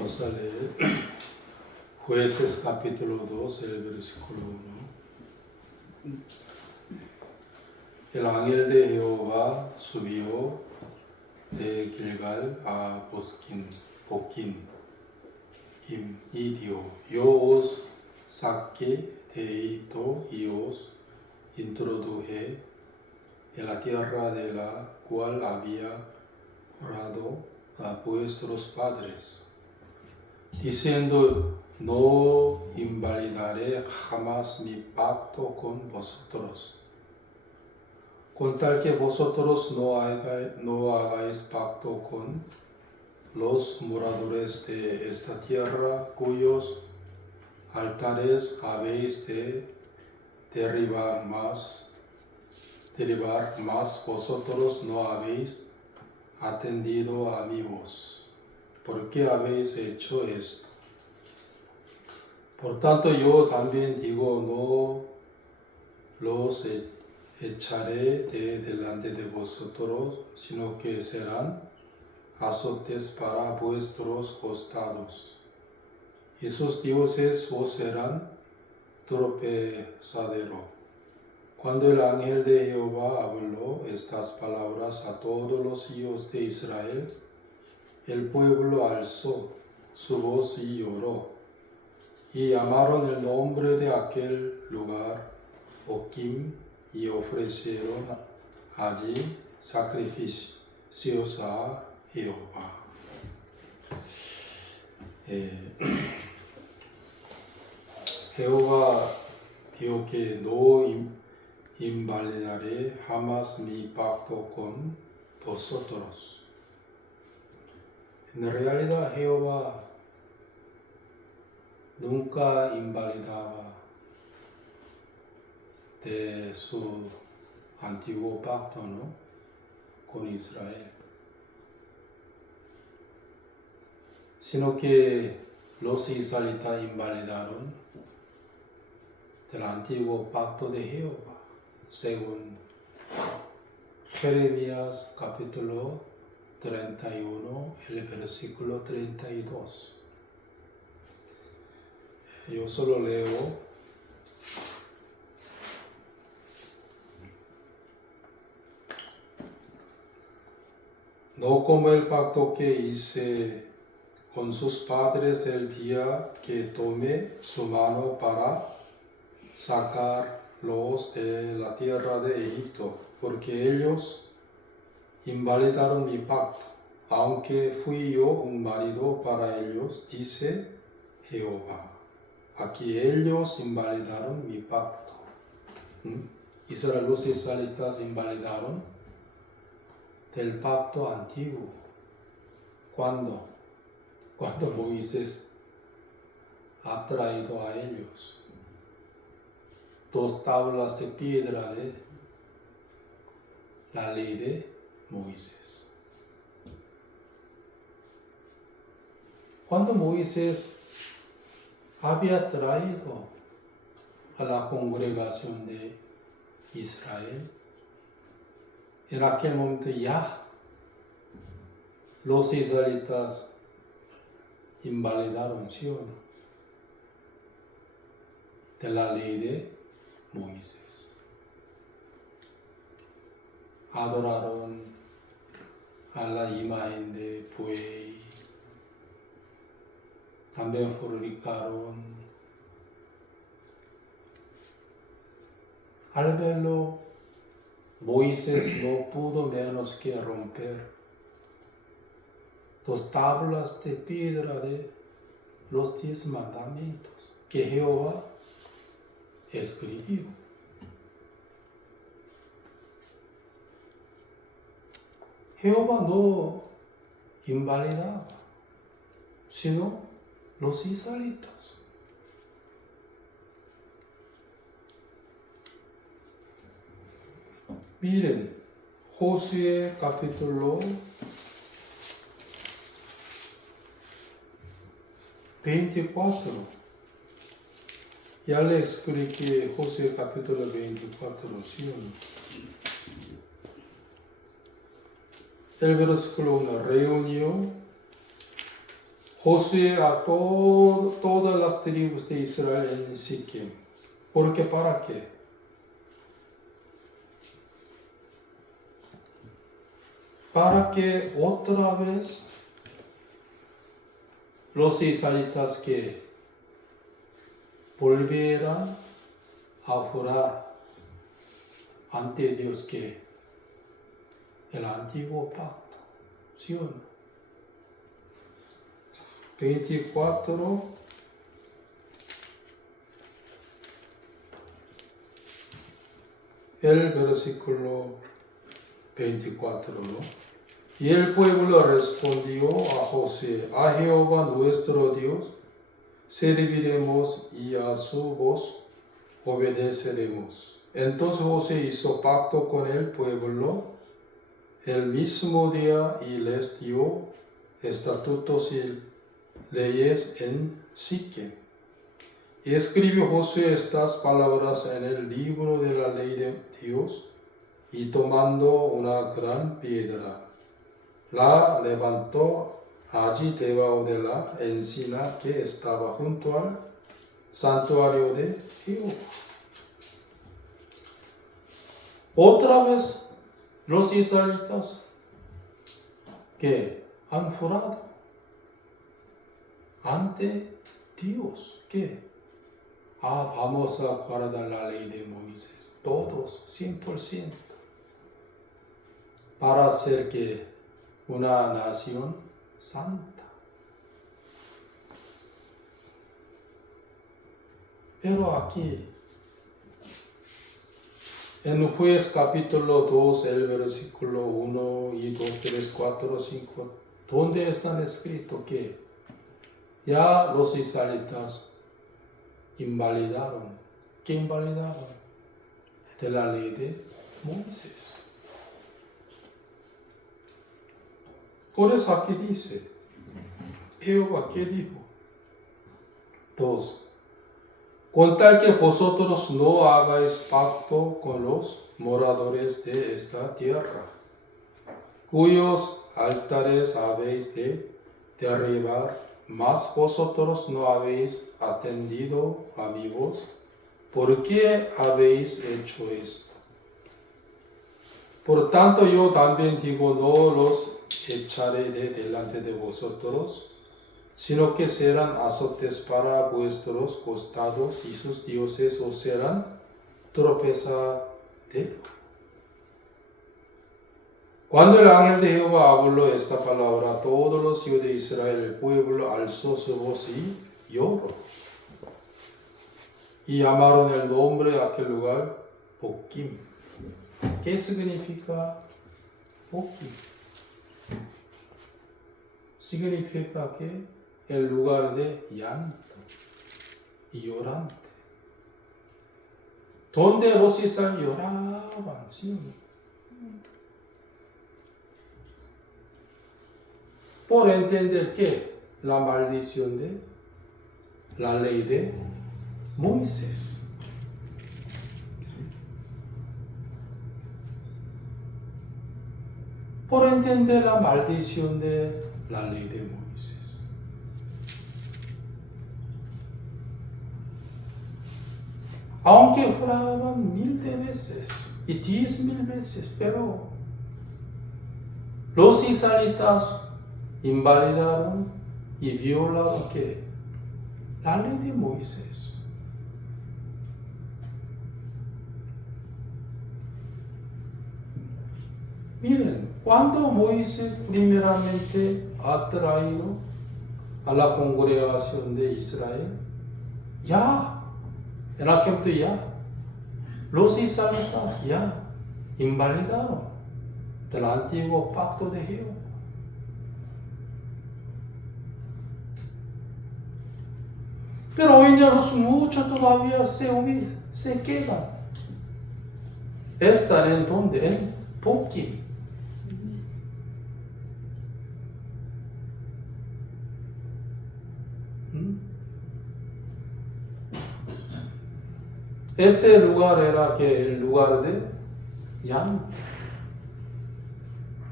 Vamos a leer Jueces capítulo 2, el versículo 1. El ángel de Jehová subió de Gilgal a Boquim, y dijo: Yo os saqué de Egipto y os introduje en la tierra de la cual había jurado a vuestros padres, diciendo: No invalidaré jamás mi pacto con vosotros, con tal que vosotros no hagáis pacto con los moradores de esta tierra, cuyos altares habéis de derribar, mas vosotros no habéis atendido a mi voz. ¿Por qué habéis hecho esto? Por tanto, yo también digo: no los echaré de delante de vosotros, sino que serán azotes para vuestros costados, y sus dioses os serán tropezadero. Cuando el ángel de Jehová habló estas palabras a todos los hijos de Israel, el pueblo alzó su voz y lloró, y llamaron el nombre de aquel lugar Boquim, y ofrecieron allí sacrificios a Jehová. Jehová dijo que no invalidaré jamás mi pacto con vosotros. En realidad, Jehová nunca invalidaba de su antiguo pacto, ¿no?, con Israel, sino que los israelitas invalidaron del antiguo pacto de Jehová, según Jeremías capítulo 31, el versículo 32. Yo solo leo. No como el pacto que hice con sus padres el día que tomé su mano para sacarlos de la tierra de Egipto, porque ellos invalidaron mi pacto, aunque fui yo un marido para ellos, dice Jehová. Aquí ellos invalidaron mi pacto. Los israelitas invalidaron del pacto antiguo. ¿Cuándo? Cuando Moisés ha traído a ellos 2 tablas de piedra de la ley de Moisés. Cuando Moisés había traído a la congregación de Israel, en aquel momento ya los israelitas invalidaron, ¿sí o no?, de la ley de Moisés. Adoraron a la imagen de buey, también fornicaron. Al verlo, Moisés no pudo menos que romper 2 tablas de piedra de los 10 mandamientos que Jehová escribió. Jehová no invalidaba, sino los israelitas. Miren, Josué capítulo 24. Ya le expliqué Josué capítulo 24, ¿sí o no? El versículo 1, reunió Josué a todas las tribus de Israel en Siquem. ¿Por qué? ¿Para qué? Para que otra vez los israelitas que volvieran a jurar ante Dios que el antiguo pacto, ¿sí o no? 24, el versículo 24, ¿no? Y el pueblo respondió a Josué: a Jehová nuestro Dios serviremos y a su voz obedeceremos. Entonces Josué hizo pacto con el pueblo el mismo día y les dio estatutos y leyes en Siquem. Y escribió Josué estas palabras en el libro de la ley de Dios, y tomando una gran piedra, la levantó allí debajo de la encina que estaba junto al santuario de Jehová. Otra vez los israelitas que han jurado ante Dios que vamos a guardar la ley de Moisés, todos 100%, para hacer que una nación santa. Pero aquí, en Juez capítulo 2, el versículo 1 y 2, 3, 4, 5, donde están escritos que ya los israelitas invalidaron. ¿Qué invalidaron? De la ley de Moisés. Por eso aquí dice, Jehová, ¿qué dijo? 2. Con tal que vosotros no hagáis pacto con los moradores de esta tierra, cuyos altares habéis de derribar, mas vosotros no habéis atendido a mi voz. ¿Por qué habéis hecho esto? Por tanto yo también digo, no los echaré de delante de vosotros, sino que serán azotes para vuestros costados, y sus dioses os serán tropezadero. Cuando el ángel de Jehová habló esta palabra, todos los hijos de Israel, el pueblo, alzó su voz y lloró. Y llamaron el nombre de aquel lugar Boquim. ¿Qué significa Boquim? Significa que el lugar de llanto y llorante, donde los israelitas lloraban, ¿sí? Por entender que la maldición de la ley de Moisés. Por entender la maldición de la ley de Moisés. Aunque juraban 1000 de veces y 10,000 veces, pero los israelitas invalidaron y violaron ¿qué? La ley de Moisés. Miren, cuando Moisés primeramente ha traído a la congregación de Israel, en aquel momento los israelitas invalidaron del antiguo pacto de Jehová. Pero hoy en día muchos todavía se quedan. Están en donde? En Boquim. Ese lugar era el lugar de llanto,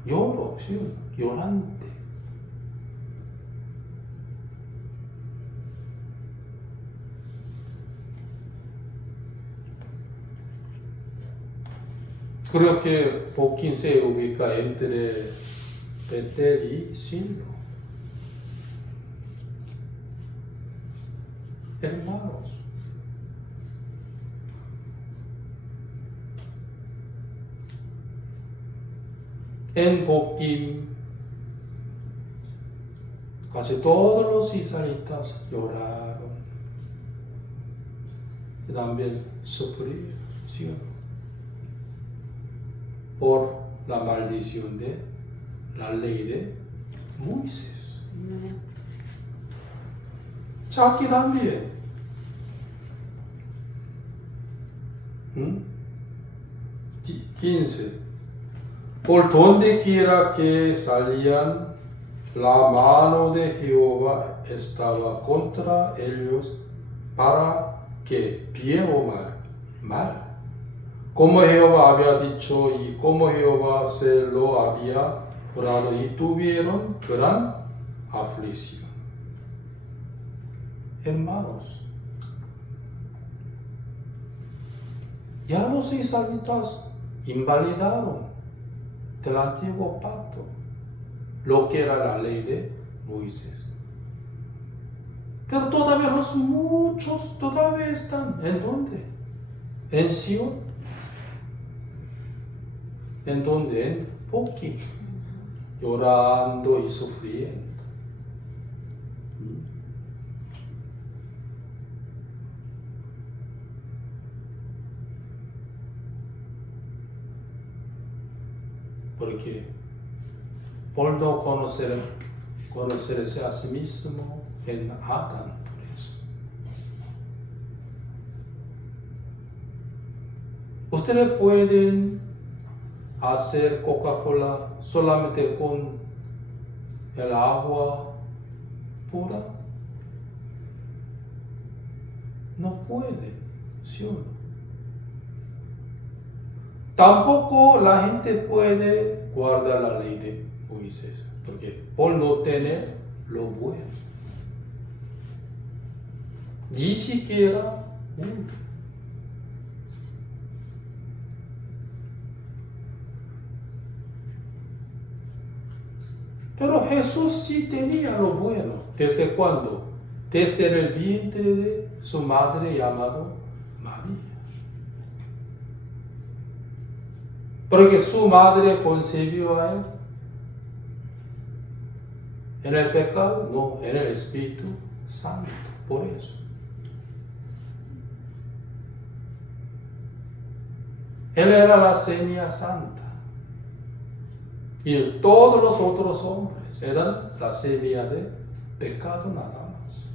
lloro, ¿sí? Llorante. Creo que por 15 ubica entre Betel y Silo. Hermanos, en Boquim casi todos los israelitas lloraron y también sufrieron, ¿sí o no? Por la maldición de la ley de Moisés. Aquí también. 15. Por donde quiera que salían, la mano de Jehová estaba contra ellos para que, bien o mal. Como Jehová había dicho y como Jehová se lo había jurado, y tuvieron gran aflicción. Hermanos, ya los israelitas invalidaron del antiguo pacto lo que era la ley de Moisés. Pero todavía los muchos todavía están. ¿En dónde? En Sion. ¿En dónde? En Boquim, llorando y sufriendo. Porque por no conocerse a sí mismo en Adán, por eso. Ustedes pueden hacer Coca-Cola solamente con el agua pura. No pueden, ¿sí o no? Tampoco la gente puede guardar la ley de Moisés, porque por no tener lo bueno, ni siquiera uno. Pero Jesús sí tenía lo bueno. ¿Desde cuándo? Desde el vientre de su madre llamado María. Porque su madre concibió a él en el pecado, no, en el Espíritu Santo, por eso. Él era la semilla santa y todos los otros hombres eran la semilla de pecado nada más.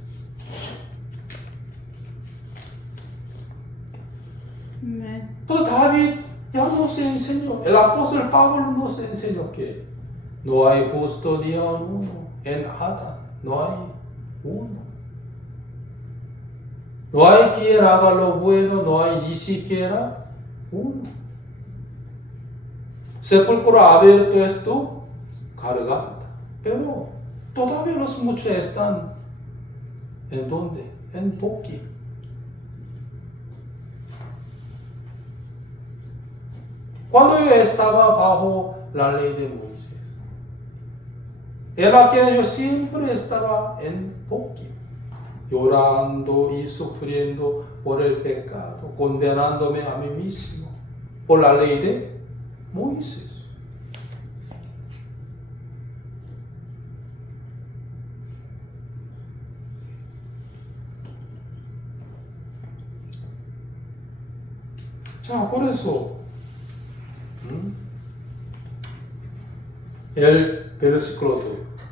Pero David ya nos enseñó, el apóstol Pablo nos enseñó que no hay justo ni uno en Adán, no hay uno. No hay quien haga lo bueno, no hay ni siquiera uno. Sepulcro abierto es tu garganta, pero todavía los muchos están ¿en dónde? En Boquim. Cuando yo estaba bajo la ley de Moisés, era que yo siempre estaba en Boquim, llorando y sufriendo por el pecado, condenándome a mí mismo por la ley de Moisés. Por eso el versículo 2.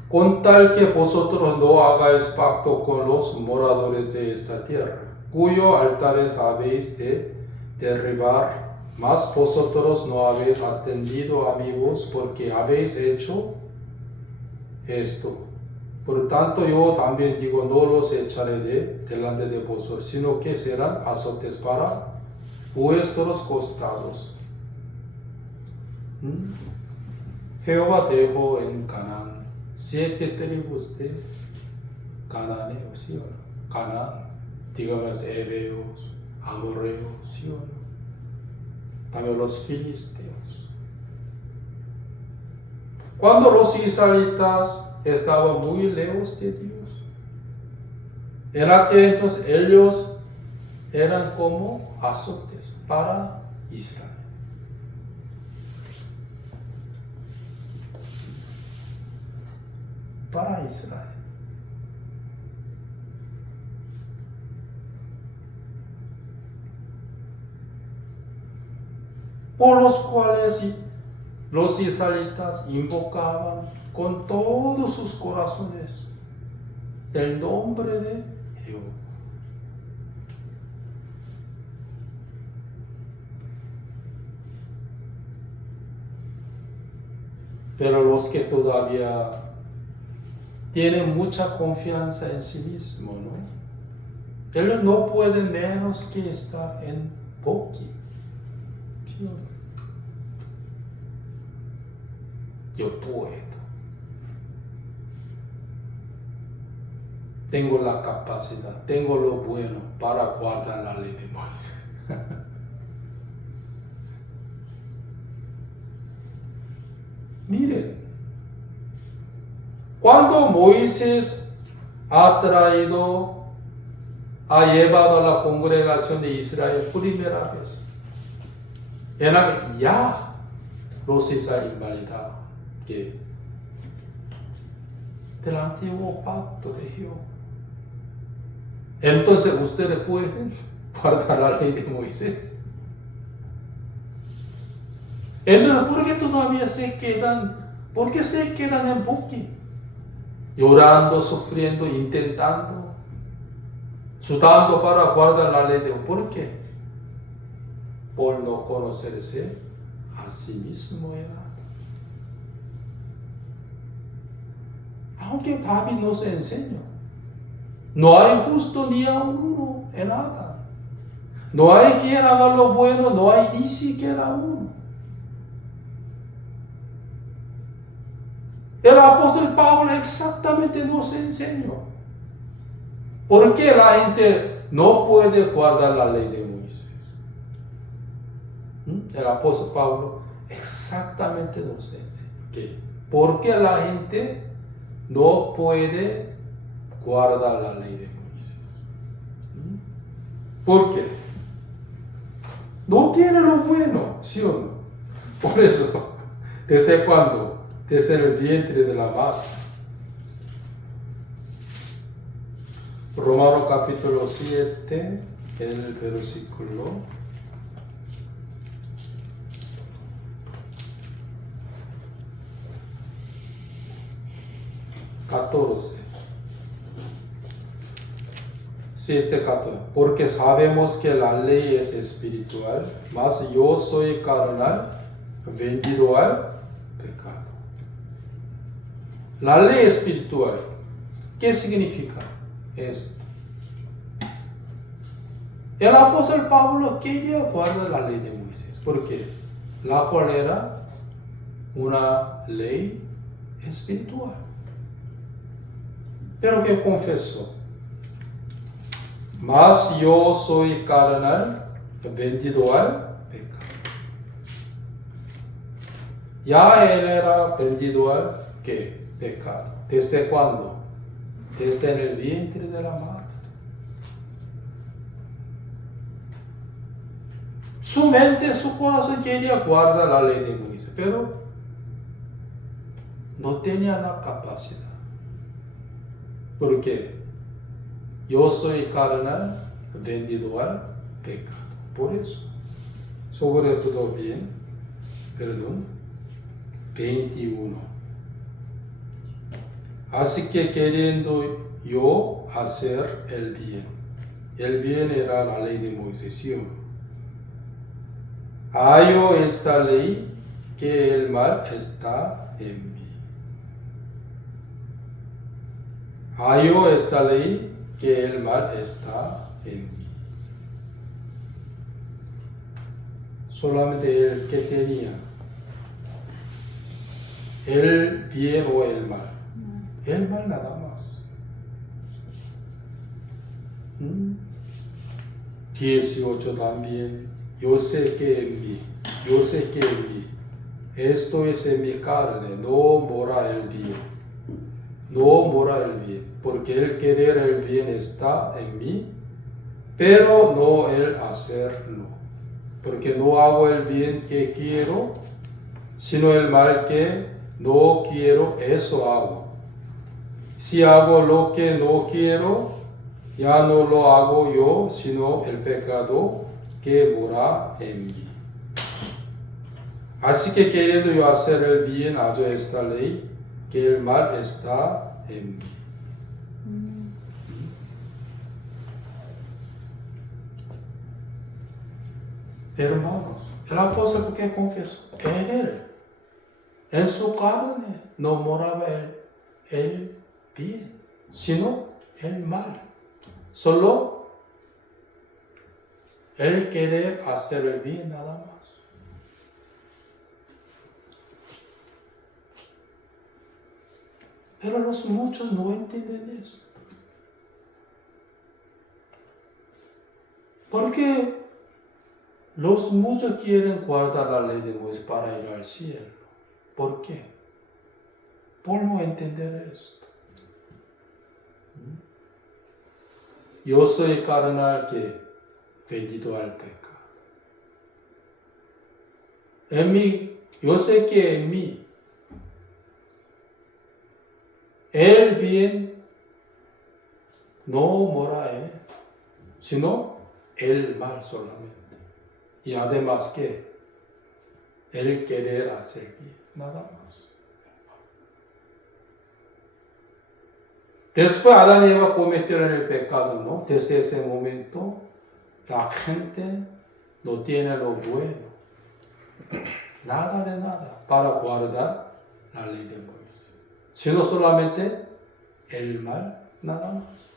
Con tal que vosotros no hagáis pacto con los moradores de esta tierra, cuyos altares habéis de derribar, mas vosotros no habéis atendido a mi voz, porque habéis hecho esto. Por tanto, yo también digo, no los echaré delante de vosotros, sino que serán azotes para vuestros costados. Jehová dejó en Canaán 7 tribus de cananeos, ¿sí o no? Canaán, digamos hebeos, amorreos, ¿sí o no? también los filisteos. Cuando los israelitas estaban muy lejos de Dios, en aquel entonces ellos eran como azotes para Israel. Para Israel. Por los cuales los israelitas invocaban con todos sus corazones el nombre de Jehová. Pero los que todavía tienen mucha confianza en sí mismos, ¿no? Ellos no pueden menos que estar en Boqui. Yo puedo. Tengo la capacidad, tengo lo bueno para guardar la ley de Moisés. Miren, cuando Moisés ha llevado a la congregación de Israel primera vez, ya los israelitas invalidaron que del antiguo pacto de Jehová. Entonces ustedes pueden guardar la ley de Moisés. Entonces, ¿por qué todavía se quedan? ¿Por qué se quedan en Boqui? Llorando, sufriendo, intentando, sudando para guardar la ley de Dios. ¿Por qué? Por no conocerse a sí mismo en nada. Aunque David nos enseña, no hay justo ni a uno en nada. No hay quien haga lo bueno, no hay ni siquiera uno. El apóstol Pablo exactamente nos enseñó por qué la gente no puede guardar la ley de Moisés. El apóstol Pablo exactamente nos enseña que por qué la gente no puede guardar la ley de Moisés. ¿Por qué? No tiene lo bueno, ¿sí o no? Por eso, ¿desde cuándo? Desde el vientre de la madre. Romanos capítulo 7, el versículo 14. 7:14. Porque sabemos que la ley es espiritual, mas yo soy carnal, vendido al pecado. La ley espiritual, ¿qué significa esto? El apóstol Pablo quería guardar la ley de Moisés, porque la cual era una ley espiritual. Pero que confesó, mas yo soy carnal, vendido al pecado. Ya él era vendido al ¿qué? Pecado. ¿Desde cuándo? Desde en el vientre de la madre. Su mente, su corazón quería guardar la ley de Moisés, pero no tenía la capacidad. Porque yo soy carnal, vendido al pecado. Por eso, sobre todo bien, 21. Así que queriendo yo hacer el bien era la ley de Moisés. ¿Sí? Hallo esta ley, que el mal está en mí. Hallo esta ley, que el mal está en mí. Solamente el que tenía el bien o el mal. El mal nada más. 18 también. Yo sé que en mí yo sé que el bien. Esto es en mi carne, no mora el bien. No mora el bien, porque el querer el bien está en mí, pero no el hacerlo. Porque no hago el bien que quiero, sino el mal que no quiero, eso hago. Si hago lo que no quiero, ya no lo hago yo, sino el pecado que mora en mí. Así que queriendo yo hacer el bien, hallo esta ley, que el mal está en mí. Hermanos, el apóstol que confesó, en su carne no moraba el bien, sino el mal. Solo el querer hacer el bien nada más. Pero los muchos no entienden eso. Porque los muchos quieren guardar la ley de Moisés para ir al cielo. ¿Por qué? Por no entender esto. Yo soy carnal que vendido al pecado. Yo sé que en mí el bien no mora en él, sino el mal solamente. Y además que el querer hacer bien, nada más. Después Adán y Eva cometieron el pecado, ¿no? Desde ese momento la gente no tiene lo bueno, nada de nada, para guardar la ley de Moisés, sino solamente el mal, nada más.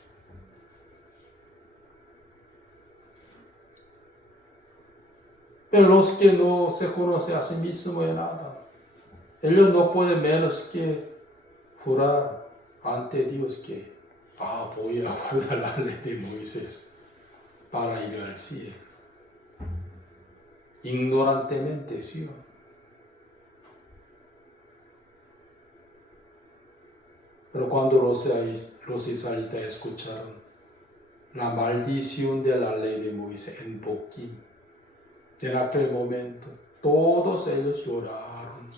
Pero los que no se conocen a sí mismos de nada, ellos no pueden menos que jurar ante Dios que voy a guardar la ley de Moisés para ir al cielo. Ignorantemente, ¿sí? Pero cuando los israelitas escucharon la maldición de la ley de Moisés en Boquim, en aquel momento, todos ellos lloraron,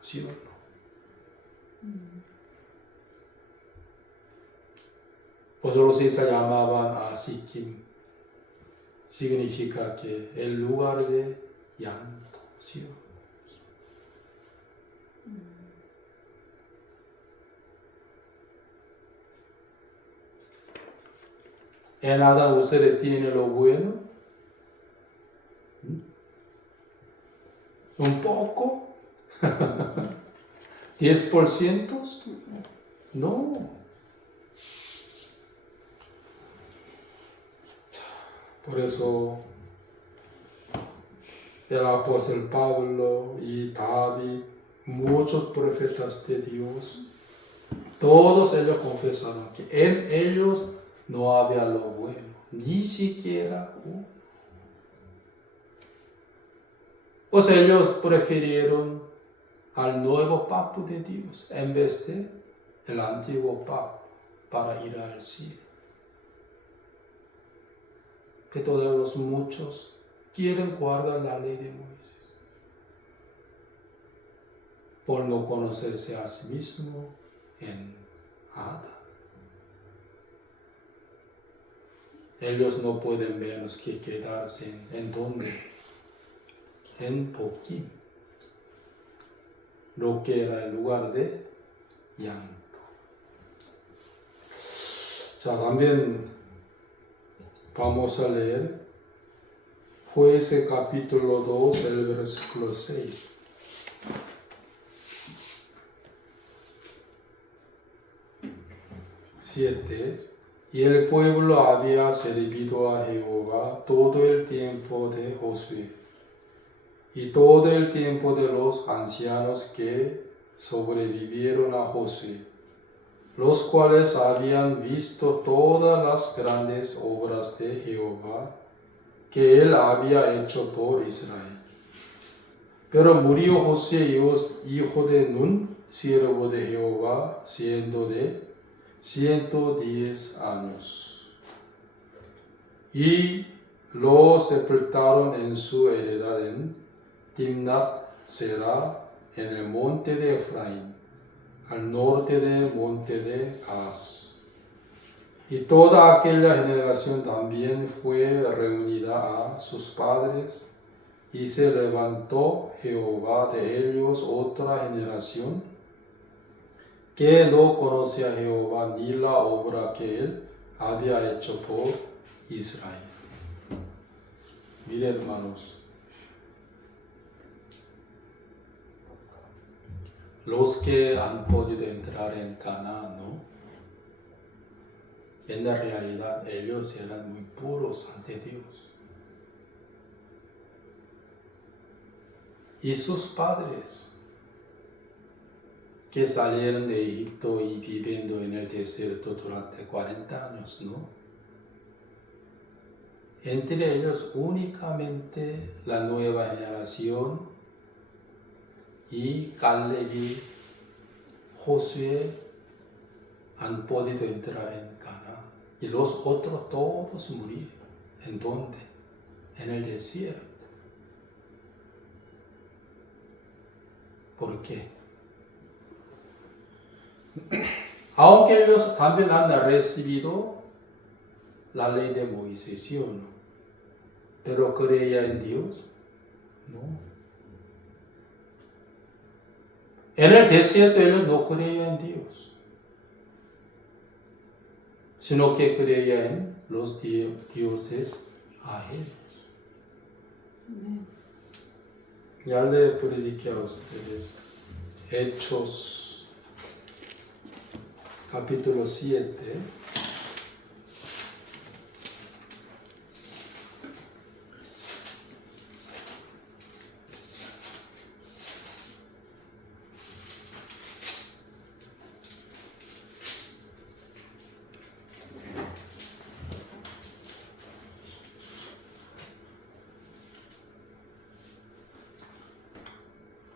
¿sí o no? Pues los israelitas llamaban a Siquim, significa que el lugar de llanto, ¿sí o no? En Adán usted tiene lo bueno, un poco, 10%, no. Por eso el apóstol Pablo y David, muchos profetas de Dios, todos ellos confesaron que en ellos no había lo bueno, ni siquiera uno. Pues ellos prefirieron al nuevo pacto de Dios en vez de el antiguo pacto para ir al cielo. Que todos los muchos quieren guardar la ley de Moisés por no conocerse a sí mismo en Adán. Ellos no pueden menos que quedarse en donde, en Boquim, lo que era el lugar de llanto. También vamos a leer Jueces capítulo 2, el versículo 6. Y el pueblo había servido a Jehová todo el tiempo de Josué y todo el tiempo de los ancianos que sobrevivieron a Josué, los cuales habían visto todas las grandes obras de Jehová que él había hecho por Israel. Pero murió José, hijo de Nun, siervo de Jehová, siendo de 110 años. Y lo sepultaron en su heredad en Timnat Será, en el monte de Efraín, al norte del monte de Gaas. Y toda aquella generación también fue reunida a sus padres, y se levantó Jehová de ellos otra generación que no conocía a Jehová ni la obra que él había hecho por Israel. Miren, hermanos, los que han podido entrar en Canaán, ¿no? En la realidad ellos eran muy puros ante Dios. Y sus padres, que salieron de Egipto y viviendo en el desierto durante 40 años, ¿no? Entre ellos únicamente la nueva generación y Caleb y Josué han podido entrar en Canaán. Y los otros todos murieron. ¿En dónde? En el desierto. ¿Por qué? Aunque ellos también han recibido la ley de Moisés, ¿sí o no? Pero creía en Dios, no. En el desierto ellos no creían en Dios, sino que creían en los dioses ajenos. Ya le prediqué a ustedes Hechos capítulo 7.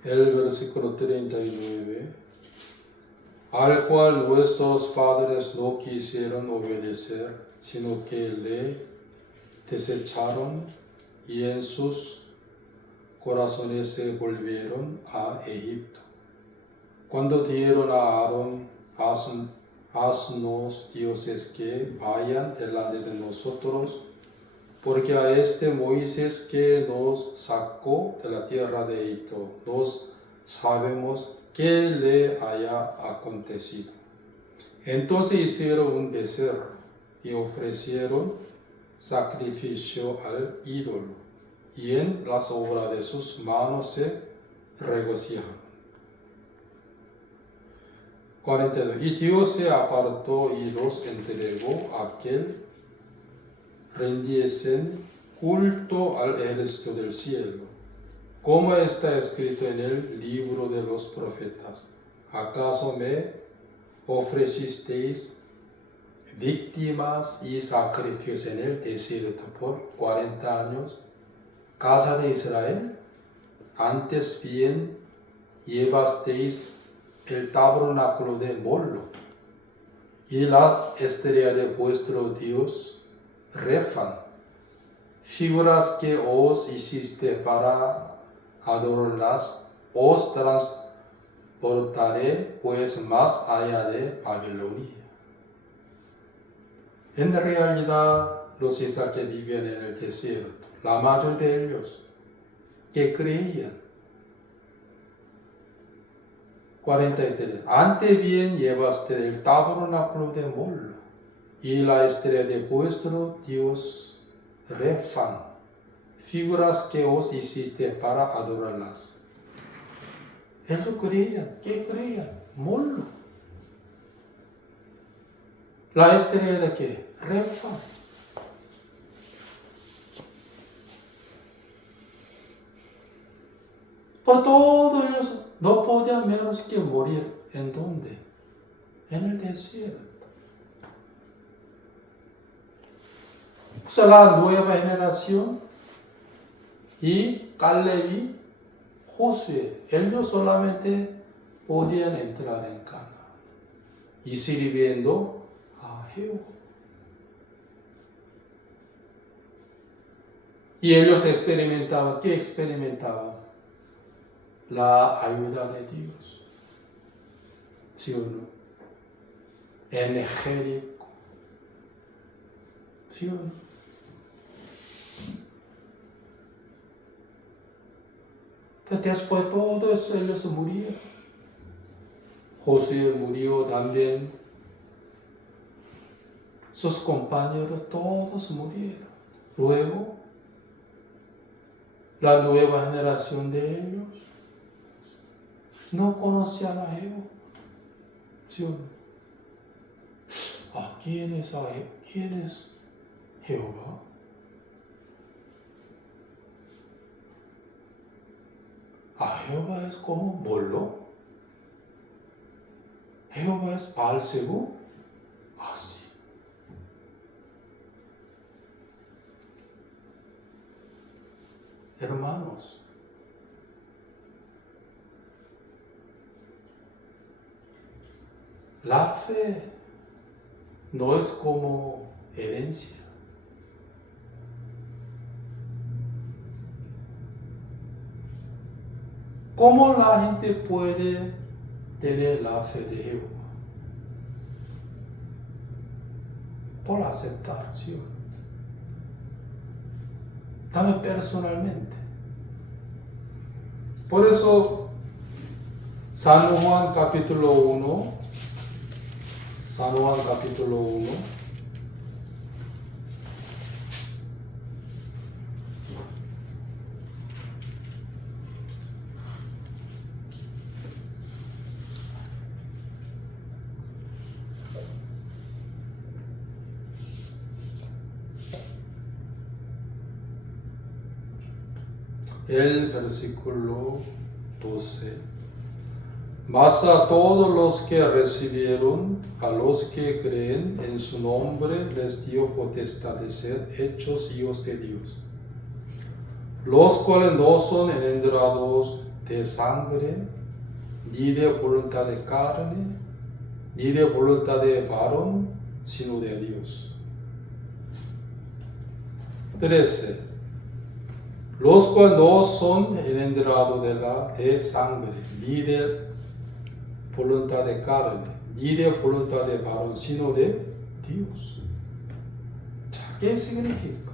El versículo 39, al cual nuestros padres no quisieron obedecer, sino que le desecharon y en sus corazones se volvieron a Egipto. Cuando dieron a Aarón haznos dioses que vayan delante de nosotros, porque a este Moisés que nos sacó de la tierra de Egipto, nos sabemos que le haya acontecido. Entonces hicieron un becerro y ofrecieron sacrificio al ídolo, y en las obras de sus manos se regocijaron. 42. Y Dios se apartó y los entregó a que rendiesen culto al ejército del cielo, como está escrito en el libro de los profetas. ¿Acaso me ofrecisteis víctimas y sacrificios en el desierto por 40 años, casa de Israel? Antes bien llevasteis el tabernáculo de Moloc y la estrella de vuestro Dios Refán, figuras que os hiciste para adorarlas. Os transportaré pues más allá de Babilonia. En realidad, los israelitas que vivían en el desierto, la mayoría de ellos, que creían. 43. Antes bien llevaste el tabernáculo de Moloc y la estrella de vuestro Dios Refán, figuras que os hiciste para adorarlas. Ellos creían. ¿Qué creían? Moloc. ¿La estrella de qué? Refán. Por todo eso no podían menos que morir. ¿En dónde? En el desierto. O sea, la nueva generación y Caleb y Josué, ellos solamente podían entrar en Canaán y sirviendo a Jehová. Y ellos experimentaban, ¿qué experimentaban? La ayuda de Dios. ¿Sí o no? Energético. ¿Sí o no? Pero después de todo eso ellos murieron. Josué murió también. Sus compañeros todos murieron. Luego, la nueva generación de ellos no conocían a Jehová. ¿Sí o no? ¿Quién es Jehová? Jehová es como Moloch. Jehová es Baal-zebub. Así. Hermanos, la fe no es como herencia. ¿Cómo la gente puede tener la fe de Jehová? Por aceptación. También personalmente. Por eso, San Juan capítulo 1, el versículo 12. Mas a todos los que recibieron, a los que creen en su nombre, les dio potestad de ser hechos hijos de Dios, los cuales no son engendrados de sangre, ni de voluntad de carne, ni de voluntad de varón, sino de Dios. 13. Los cuales no son engendrados de sangre, ni de voluntad de carne, ni de voluntad de varón, sino de Dios. ¿Qué significa?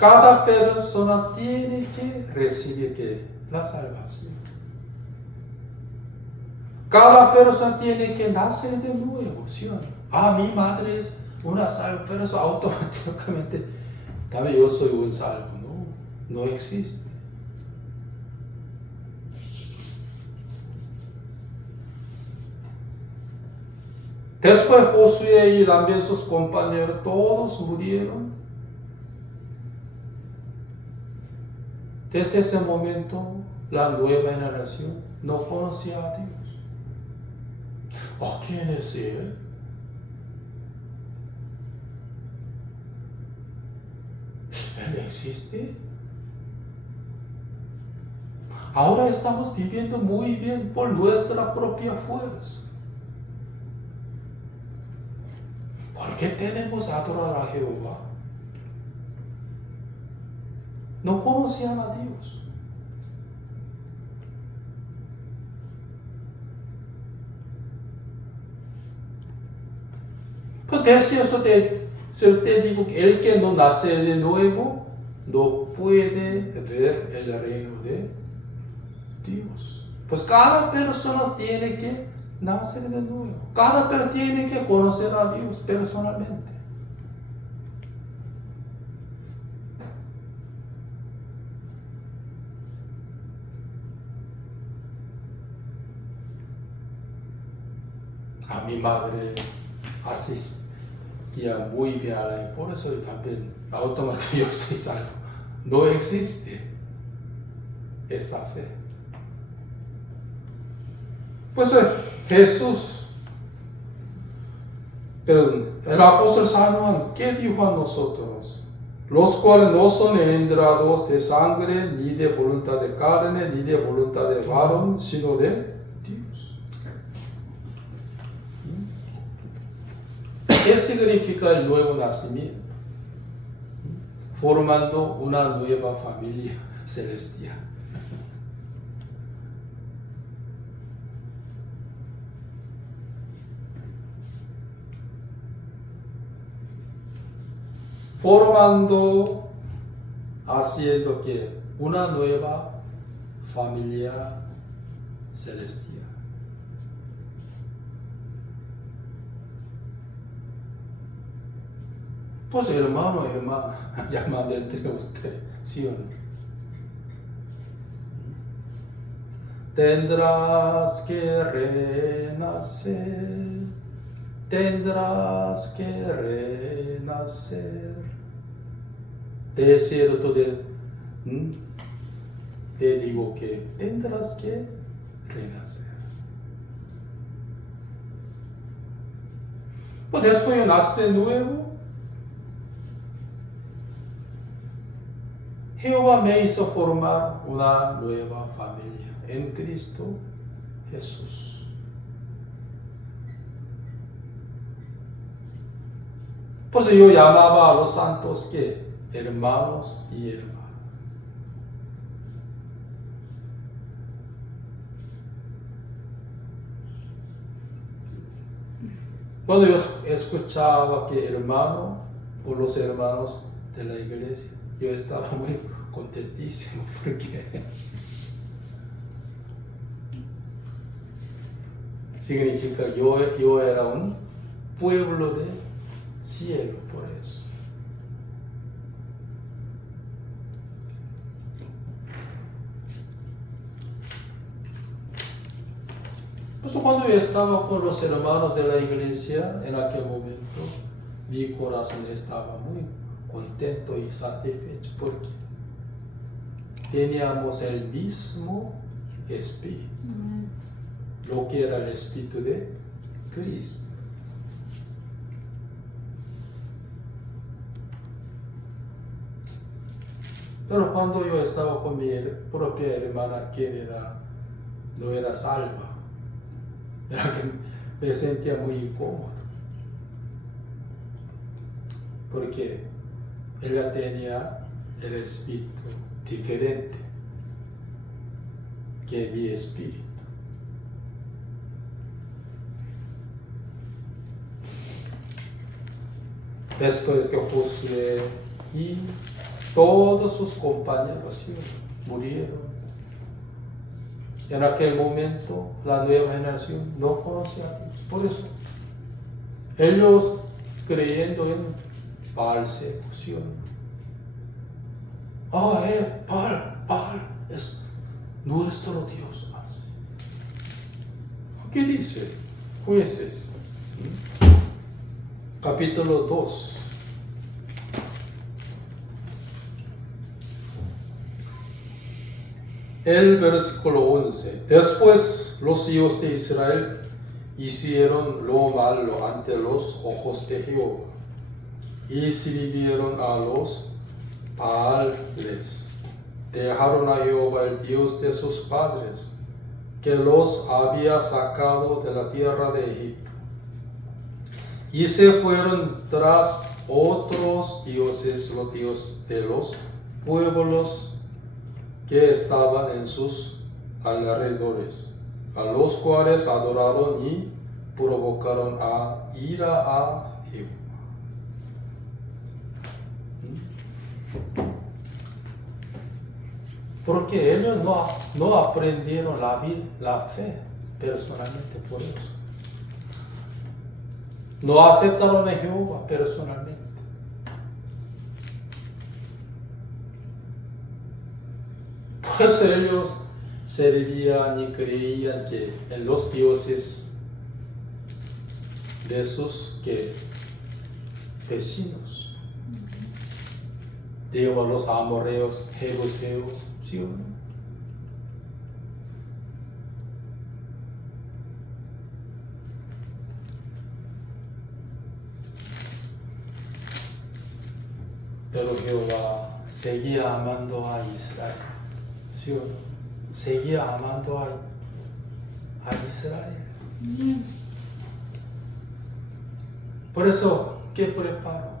Cada persona tiene que recibir la salvación. Cada persona tiene que nacer de nuevo, ¿sí o no? Mi madre es una salva, pero eso automáticamente también yo soy un salvo. No existe. Después Josué y también sus compañeros todos murieron. Desde ese momento la nueva generación no conocía a Dios. ¿Quién es Él? ¿Él existe? Ahora estamos viviendo muy bien por nuestra propia fuerza. ¿Por qué tenemos que adorar a Jehová? No conocían a Dios. Pues desde esto te digo que el que no nace de nuevo no puede ver el reino de Dios. Pues cada persona tiene que nacer de nuevo. Cada persona tiene que conocer a Dios personalmente. A mi madre asistía muy bien a la, por eso yo también automáticamente yo soy salvo. No existe esa fe. Pues Jesús, el apóstol San Juan, ¿qué dijo a nosotros? los cuales no son engendrados de sangre, ni de voluntad de carne, ni de voluntad de varón, sino de Dios. ¿Qué significa el nuevo nacimiento? Formando una nueva familia celestial. Formando, haciendo que una nueva familia celestial. Pues hermano, hermana, llamando entre ustedes, ¿sí o no? Tendrás que renacer, tendrás que renacer. De cierto, te digo que tendrás que renacer. Pues después yo nací de nuevo. Jehová me hizo formar una nueva familia en Cristo Jesús. Pues yo llamaba a los santos que hermanos y hermanas. Cuando yo escuchaba que hermano o los hermanos de la iglesia, yo estaba muy contentísimo porque significa yo era un pueblo de cielo por eso. Pues cuando yo estaba con los hermanos de la iglesia, en aquel momento, mi corazón estaba muy contento y satisfecho porque teníamos el mismo espíritu, lo que era el espíritu de Cristo. Pero cuando yo estaba con mi propia hermana, quien no era salva, era que me sentía muy incómodo, porque ella tenía el espíritu diferente que mi espíritu. Después que Josué y todos sus compañeros murieron, en aquel momento la nueva generación no conocía a Dios. Por eso, ellos creyendo en persecución. Baal es nuestro Dios. Así. ¿Qué dice? Jueces, capítulo 2. El versículo 11. Después los hijos de Israel hicieron lo malo ante los ojos de Jehová y sirvieron a los Baales. Dejaron a Jehová el Dios de sus padres, que los había sacado de la tierra de Egipto, y se fueron tras otros dioses, los dioses de los pueblos que estaban en sus alrededores, a los cuales adoraron y provocaron a ira a Jehová. Porque ellos no aprendieron la fe personalmente por eso. No aceptaron a Jehová personalmente. Por eso ellos servían y creían que en los dioses de sus vecinos, digamos los amorreos, jebuseos, ¿sí o no? Pero Jehová seguía amando a Israel. ¿Sí o no? Seguía amando a Israel. Por eso, ¿qué preparó?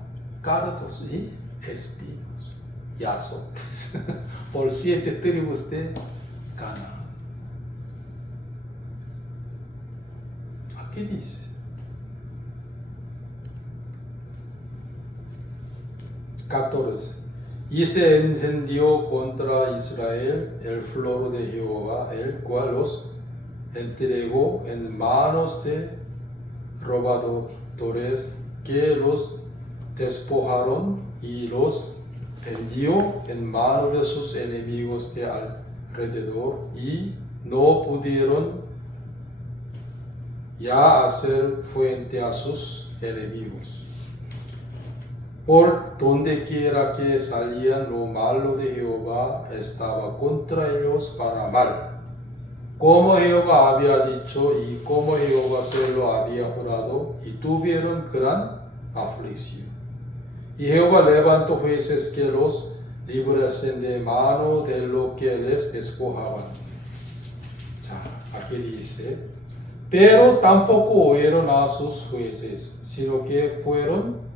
Cardos y espinos y azotes por 7 tribus de Canaán. Aquí dice 14. Y se encendió contra Israel el furor de Jehová, el cual los entregó en manos de robadores que los despojaron y los vendió en manos de sus enemigos de alrededor y no pudieron ya hacer frente a sus enemigos. Por donde quiera que salían, lo malo de Jehová estaba contra ellos para mal, como Jehová había dicho y como Jehová se lo había jurado, y tuvieron gran aflicción. Y Jehová levantó jueces que los librasen de mano de lo que les despojaban. Aquí dice, pero tampoco oyeron a sus jueces, sino que fueron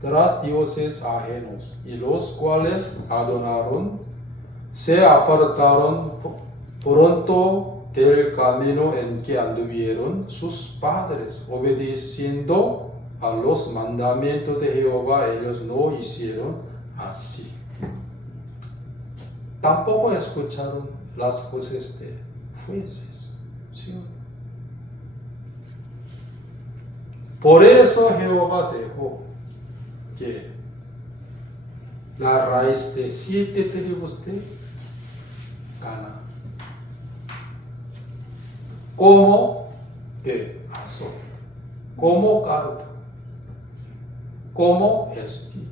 tras dioses ajenos, y los cuales adoraron, se apartaron pronto del camino en que anduvieron sus padres, obedeciendo a los mandamientos de Jehová. Ellos no hicieron así. Tampoco escucharon las voces de jueces. ¿Sí? Por eso Jehová dejó que la raíz de 7 tribus de Canaán, como de Azor, como cardo, como espino.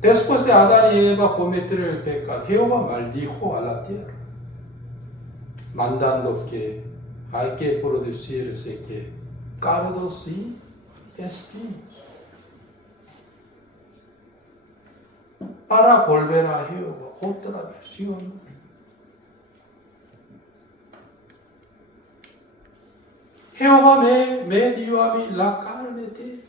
Después de Adán y Eva cometer el pecado, Jehová maldijo a la tierra, mandando que hay que producirse que cardos y espinos, para volver a Jehová otra versión. Jehová me dio a mí la carne de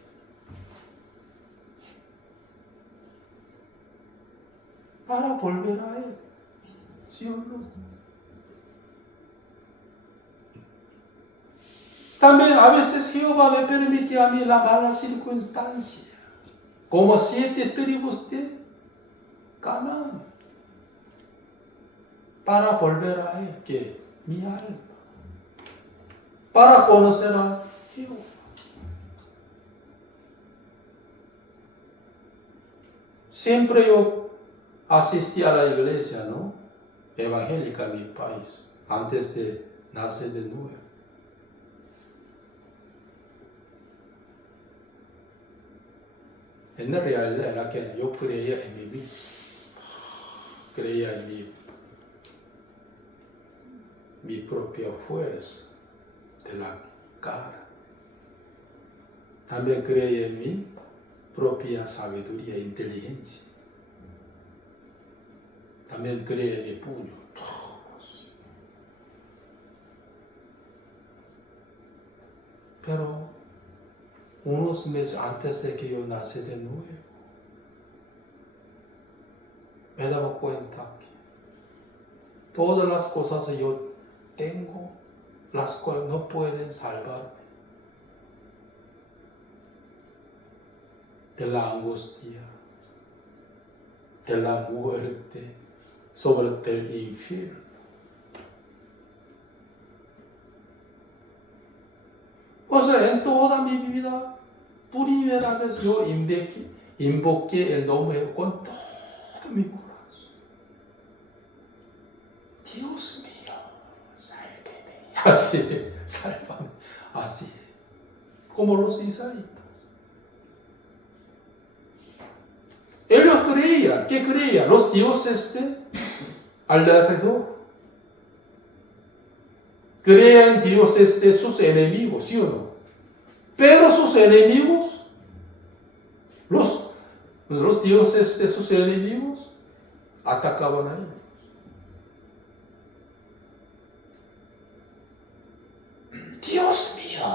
para volver a Él. ¿Sí o no? También a veces Jehová me permite a mí la mala circunstancia, como 7 tribus de Canaán, para volver a Él, que mi alma, para conocer a Jehová. Siempre yo asistí a la iglesia, ¿no? Evangélica en mi país, antes de nacer de nuevo. En la realidad era que yo creía en mí mismo, creía en mi propia fuerza de la cara. También creía en mi propia sabiduría e inteligencia. También creía en mi puño. Pero unos meses antes de que yo nací de nuevo, me daba cuenta que todas las cosas que yo tengo, las cuales no pueden salvarme de la angustia, de la muerte, sobre todo el infierno. O sea, en toda mi vida, primera vez yo invoqué el nombre con todo mi corazón. Dios mío, sálveme. Así, sálvame. Así, como los israelitas. Ellos creían, ¿qué creían? Los dioses de alrededor. Creían dioses de sus enemigos, ¿sí o no? Pero sus enemigos Los dioses de sus enemigos atacaban a ellos. Dios mío,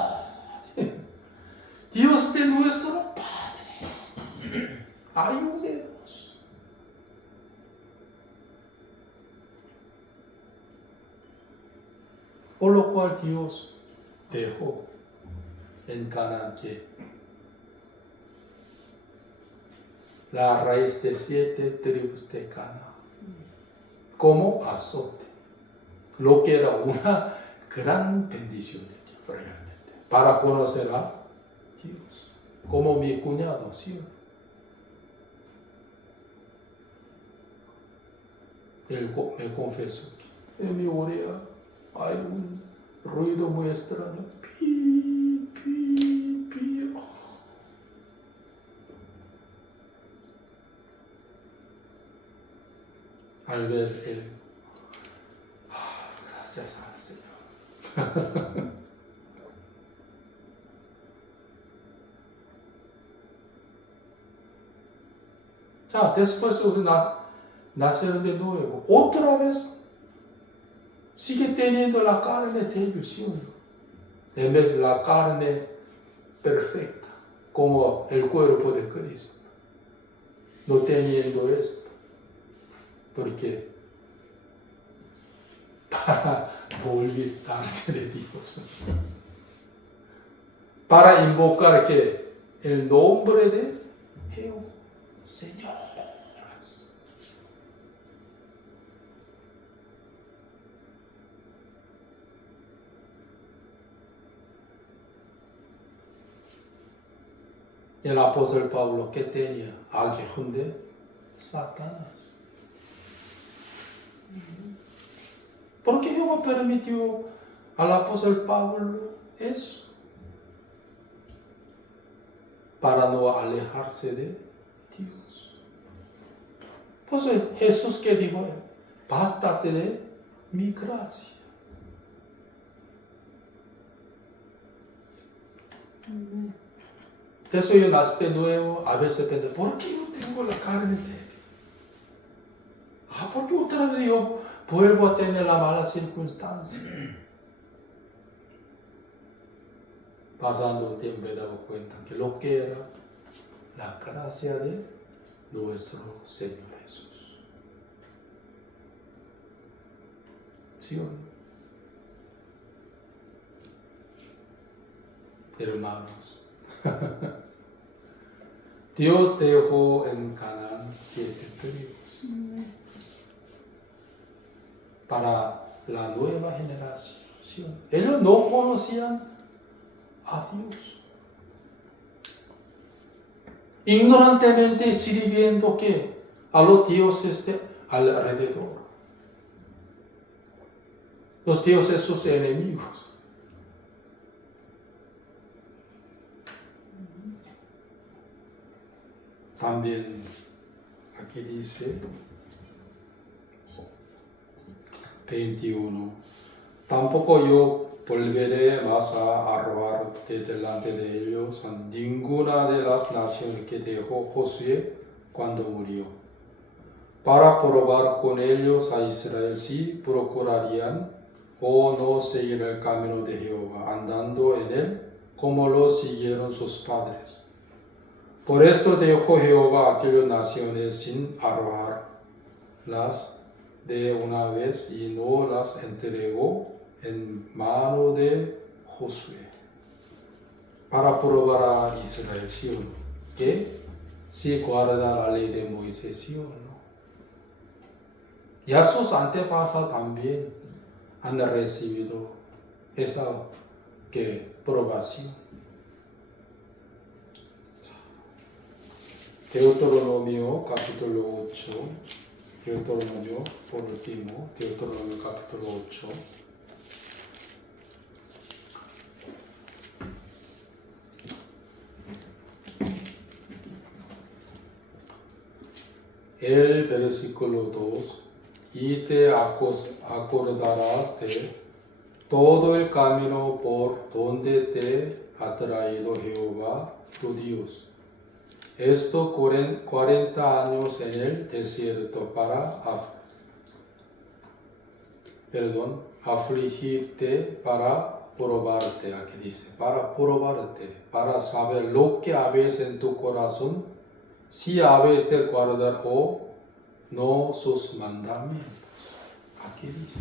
Dios de nuestro Padre, ayúdenos. Por lo cual Dios dejó en Canaán que la raíz de 7 tribus de Canaán como azote, lo que era una gran bendición de Dios realmente, para conocer a Dios, como mi cuñado, ¿sí? Él me confesó que en mi oreja hay un ruido muy extraño, pi, pi, pi. Al ver él, gracias al Señor. Después de nacer de nuevo, otra vez sigue teniendo la carne débil, ¿sí o no? En vez de la carne perfecta, como el cuerpo de Cristo, no teniendo esto. ¿Por qué? Para volvistarse de Dios. Para invocar que el nombre de Jehová, Señor. El apóstol Pablo, ¿qué tenía? Aguijón de Satanás. ¿Por qué Jehová permitió al apóstol Pablo eso? Para no alejarse de Dios. Pues Jesús, ¿qué dijo? Bástate de mi gracia. Eso yo nací de nuevo, a veces pienso, ¿por qué yo tengo la carne débil? ¿Por qué otra vez yo vuelvo a tener la mala circunstancia? Pasando un tiempo he dado cuenta que lo que era la gracia de nuestro Señor Jesús. ¿Sí o no? Hermanos, Dios dejó en Canaán 7 tribus para la nueva generación. Ellos no conocían a Dios. Ignorantemente sirviendo ¿qué? A los dioses de alrededor. Los dioses sus enemigos. También aquí dice 21. Tampoco yo volveré más a arrojar delante de ellos a ninguna de las naciones que dejó Josué cuando murió, para probar con ellos a Israel si procurarían o no seguir el camino de Jehová, andando en él como lo siguieron sus padres. Por esto dejó Jehová a aquellas naciones sin arrojarlas de una vez y no las entregó en mano de Josué, para probar a Israel, ¿sí o no? Que si guarda la ley de Moisés, ¿sí o no? Ya sus antepasados también han recibido esa probación. Deuteronomio capítulo 8, Deuteronomio por último, Deuteronomio capítulo 8. El versículo 2, y te acordarás de todo el camino por donde te ha traído Jehová tu Dios, Esto 40 años en el desierto para afligirte, para probarte, aquí dice, para probarte, para saber lo que habes en tu corazón, si habes de guardar o no sus mandamientos. Aquí dice.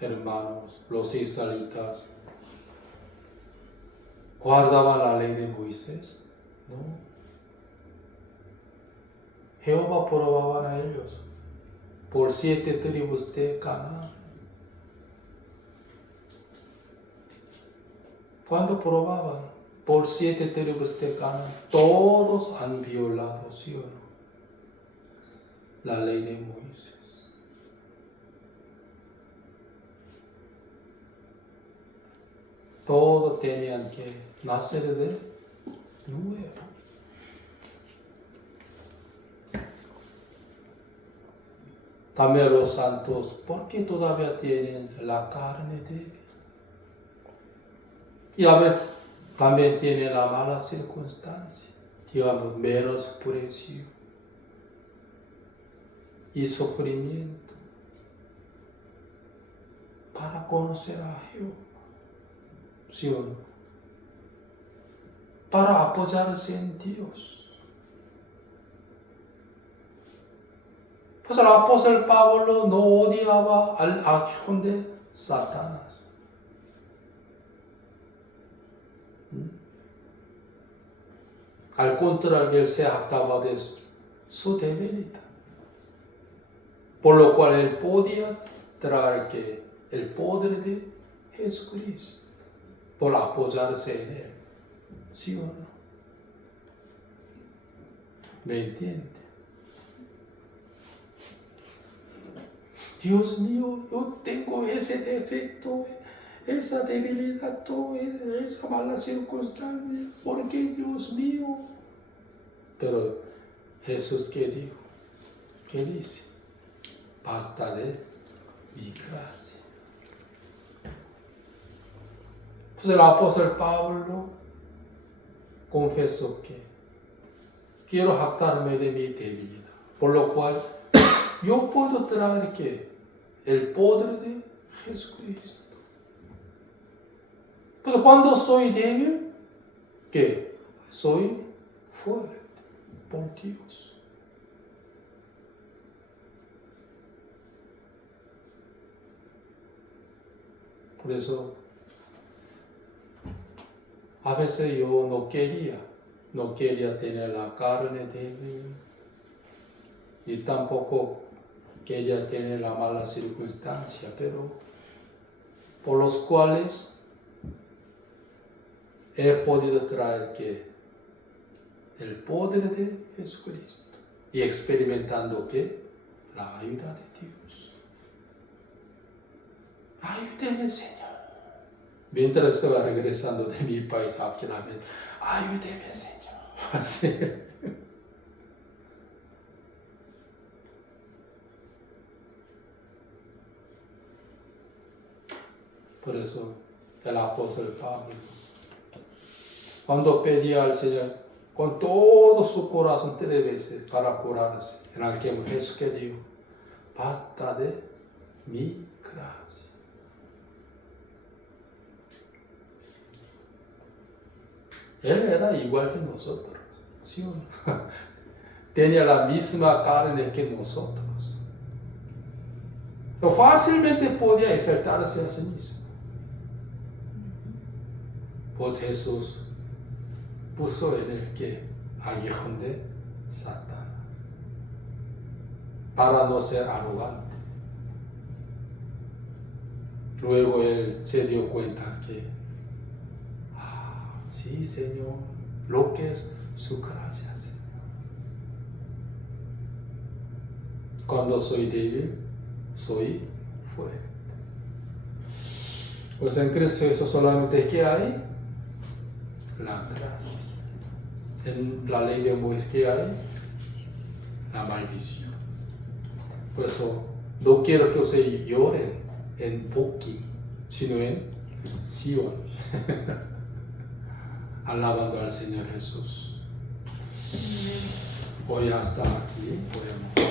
Hermanos, los israelitas guardaban la ley de Moisés, ¿no? Jehová probaban a ellos por 7 tribus de Canaán. Cuando probaban por 7 tribus de Canaán, todos han violado, ¿sí o no?, la ley de Moisés. Todos tenían que nacer de nuevo. También los santos, ¿por qué todavía tienen la carne débil? Y a veces también tienen la mala circunstancia, digamos, menosprecio y sufrimiento para conocer a Jehová, ¿sí o no? Para apoyarse en Dios. Pues el apóstol Pablo no odiaba al aguijón de Satanás. Al contrario, él se jactaba de su debilidad. Por lo cual él podía traer que el poder de Jesucristo, por apoyarse en él. ¿Sí o no? ¿Me entiende? Dios mío, yo tengo ese defecto, esa debilidad, esa mala circunstancia. ¿Por qué, Dios mío? Pero Jesús, ¿qué dijo? ¿Qué dice? Basta de mi gracia. Pues el apóstol Pablo confesó que quiero jactarme de mi debilidad, por lo cual yo puedo traer que el poder de Jesucristo. Pues cuando soy débil, ¿qué? Soy fuerte por Dios. Por eso, a veces yo no quería tener la carne débil, y tampoco quería tener la mala circunstancia, pero por los cuales he podido traer que el poder de Jesucristo y experimentando que la ayuda de Dios. Ayúdeme, Señor. Mientras estaba regresando de mi país, ayúdeme, Señor. Así. Por eso el apóstol Pablo, cuando pedía al Señor con todo su corazón 3 veces para curarse, en aquel momento Jesús que dijo, basta de mi gracia. Él era igual que nosotros, ¿sí o no? Tenía la misma carne que nosotros. Pero fácilmente podía exaltarse a sí mismo. Pues Jesús puso en él que aguijón de Satanás, para no ser arrogante. Luego él se dio cuenta que, sí, Señor, lo que es su gracia, Señor. Cuando soy débil, soy fuerte. Pues en Cristo Jesús solamente ¿qué hay? La gracia. En la ley de Moisés ¿qué hay? La maldición. Por eso no quiero que ustedes lloren en poquito, sino en Sion, alabando al Señor Jesús. Hoy hasta aquí podemos.